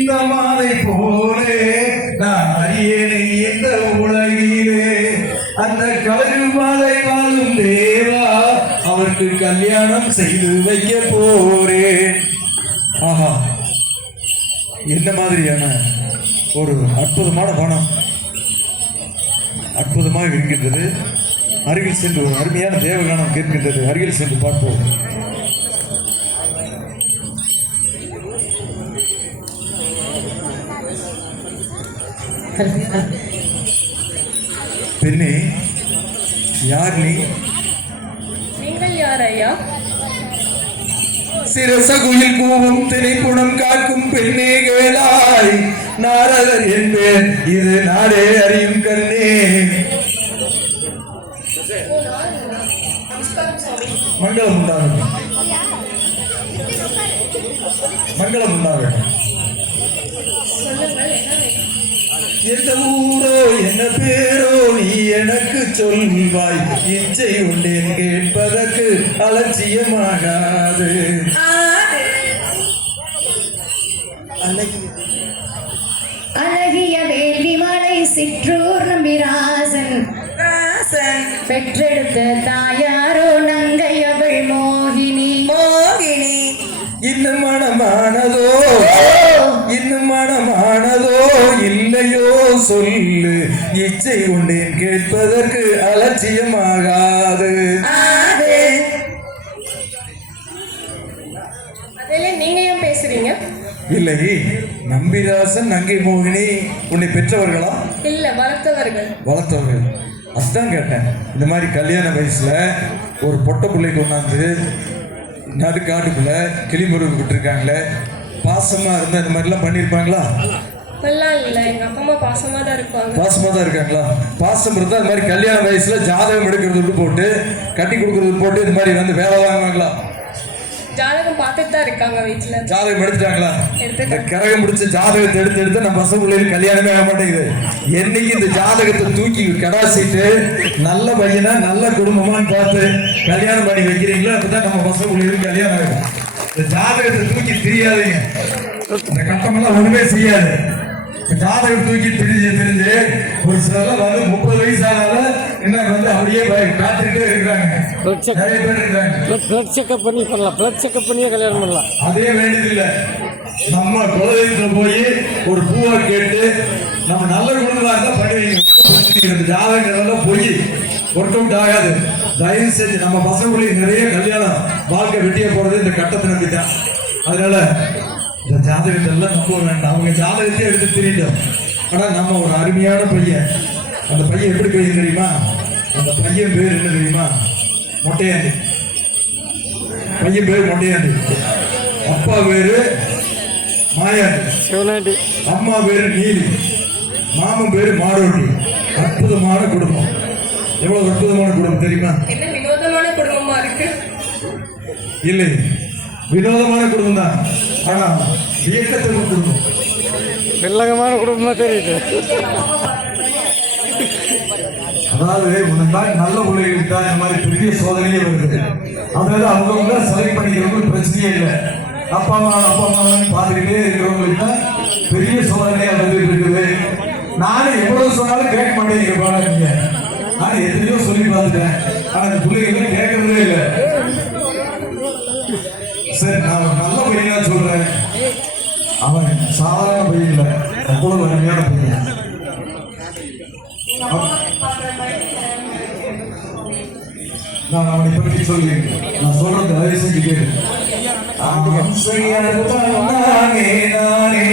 இந்த மாலை போலே நான் அறியேனே இந்த உலகிலே அந்த கலகு மாலை வாழும் தேவா அவருக்கு கல்யாணம் செய்து வைக்க போறேன். ஆஹா, என்ன மாதிரியான ஒரு அற்புதமான பணம் அற்புதமாக இருக்கின்றது. அருகில் சென்று ஒரு அருமையான தேவகானம் கேட்கின்றது. அருகில் சென்று பார்ப்போம். பெண்ணே, யார் நீ? நீங்கள் யார் ஐயா? சிரசகுயில் கூவும் திரைப்புணம் காக்கும் பெண்ணே கேளாய். நாரதர் என்பேன், இது நாடே அறியும் கண்ணே. மங்களம் உண்டாகட்டும், மங்களம் உண்டாகட்டும். எந்த ஊரோ என்ன பேரோ நீ எனக்கு சொல்வாய். இச்சை உண்டேன் கேட்பதற்கு அலட்சியமாகாது. அழகிய வேள்விமலை சிற்றூர் நம்பிராசன் பெற்றெடுத்த தாயாரோ நங்கை அவள் மோகினி. மோகினி இன்னும் மனமானதோ, இன்னும் மனமானதோ இல்லையோ சொல்லு. இச்சை உண்டேன் கேட்பதற்கு அலட்சியமாகாது. நீங்க ஏன் பேசுறீங்க? இல்லை, நம்பிராசன் நங்கை மோகினி உன்னை பெற்றவர்களா? இல்ல, வளர்த்தவர்கள். வளர்த்தவர்கள், அதான் கேட்டேன். இந்த மாதிரி கல்யாண வயசுல ஒரு பொட்டை பிள்ளை கொண்டாந்து நடுக்காட்டுக்குள்ள கிளிமுருகு விட்டுருக்காங்களே, பாசமா இருந்தா இந்த மாதிரிலாம் பண்ணியிருப்பாங்களா? இல்ல, எங்க அப்பா அம்மா பாசமா தான் இருப்பாங்க. பாசமா தான் இருக்காங்களா? பாசம் இருந்தா இந்த மாதிரி கல்யாண வயசுல ஜாதகம் எடுக்கிறது விட்டு போட்டு கட்டி கொடுக்கறது போட்டு இந்த மாதிரி வந்து வேலை வாங்குவாங்களா? ஜாதகம் பார்த்துட்டு தான் இருக்காங்க வீட்டுல. ஜாதகம் எடுத்துட்டாங்களா? இந்த கரகம் முடிச்ச ஜாதகத்தை எடுத்து நம்ம பசங்க கல்யாணமே ஆக மாட்டேங்குது. என்னைக்கு இந்த ஜாதகத்தை தூக்கி கடாசிட்டு நல்ல பையனா நல்ல குடும்பமான்னு பார்த்து கல்யாணம் பண்ணி வைக்கிறீங்களோ அப்பதான் நம்ம பசங்க கல்யாணம் ஆகும். இந்த ஜாதகத்தை தூக்கி தெரியாதீங்க, இந்த கட்டமெல்லாம் ஒண்ணுமே செய்யாது. ஜாதகம் தூக்கி தெரிஞ்சு ஒரு சிலர் வந்து 30 வயசு ஆனாலும் என்ன வந்து அப்படியே காத்துக்கிட்டே இருக்கிறாங்க. நிறைய பேர் இருக்காங்க. பிளட் செக்அப் பண்ணி பண்ணலாம், பிளட் செக்அப் பண்ணியே கல்யாணம் பண்ணலாம். அதே வேண்டியது இல்லை. நம்ம குலதெய்வத்துல போய் ஒரு பூவை கேட்டு நம்ம நல்ல குடும்பமா இருந்தா பண்ணுவீங்க. ஜாதகம் போய் ஒர்க் அவுட் ஆகாது. தயவு செஞ்சு நம்ம பசங்களுக்கு நிறைய கல்யாணம் வாழ்க்கை வெட்டிய போறது இந்த கட்டத்தை நம்பி தான். அதனால இந்த ஜாதகத்தை எல்லாம் நம்ப வேண்டாம். அவங்க ஜாதகத்தையே எடுத்து தெரியட்டும். ஆனா நம்ம ஒரு அருமையான பையன். அந்த பையன் எப்படி பையன் தெரியுமா? அந்த பையன் பேர் என்ன தெரியுமா? மொட்டையாண்டி. பையன் பேர் மொட்டையாண்டி. அப்பா பேரு மாயாண்டி, அம்மா பேரு நீலி, மாமன் பேரு மாரோட்டி. அற்புதமான குடும்பம். எவ்வளவு அற்புதமான குடும்பம் தெரியுமா? என்ன வினோதமான குடும்பமா இருக்கு? இல்லை, வினோதமான குடும்பம் தான், ஆனா இயக்கத்திற்கு குடும்பம். வெள்ளகமான குடும்பமா தெரியுது. அதாவது உனக்கு நல்ல பிள்ளைகளுக்கு தான் இந்த மாதிரி பெரிய சோதனையே வருது. அதனால அவங்க செலக்ட் பண்ணிக்கிறவங்க பிரச்சனையே இல்லை. அப்பா அம்மா பார்த்துக்கிட்டே இருக்கிறவங்களுக்கு தான் பெரிய சோதனையா வந்துட்டு இருக்குது. நானும் எவ்வளவு சொன்னாலும் கேட்க மாட்டேங்கிறேன். நீங்க நான் எத்தனையோ சொல்லி பார்த்துட்டேன், ஆனா அந்த பிள்ளைகளுக்கு கேட்கறதே இல்லை. சரி, நான் ஒரு நல்ல பையனா சொல்றேன். அவன் சாதாரண பையன் இல்லை, அவ்வளவு அருமையான பையன். நான் அவனை பற்றி சொல்லி நான் சொல்றது தயவு செஞ்சு கேட்டு. நானே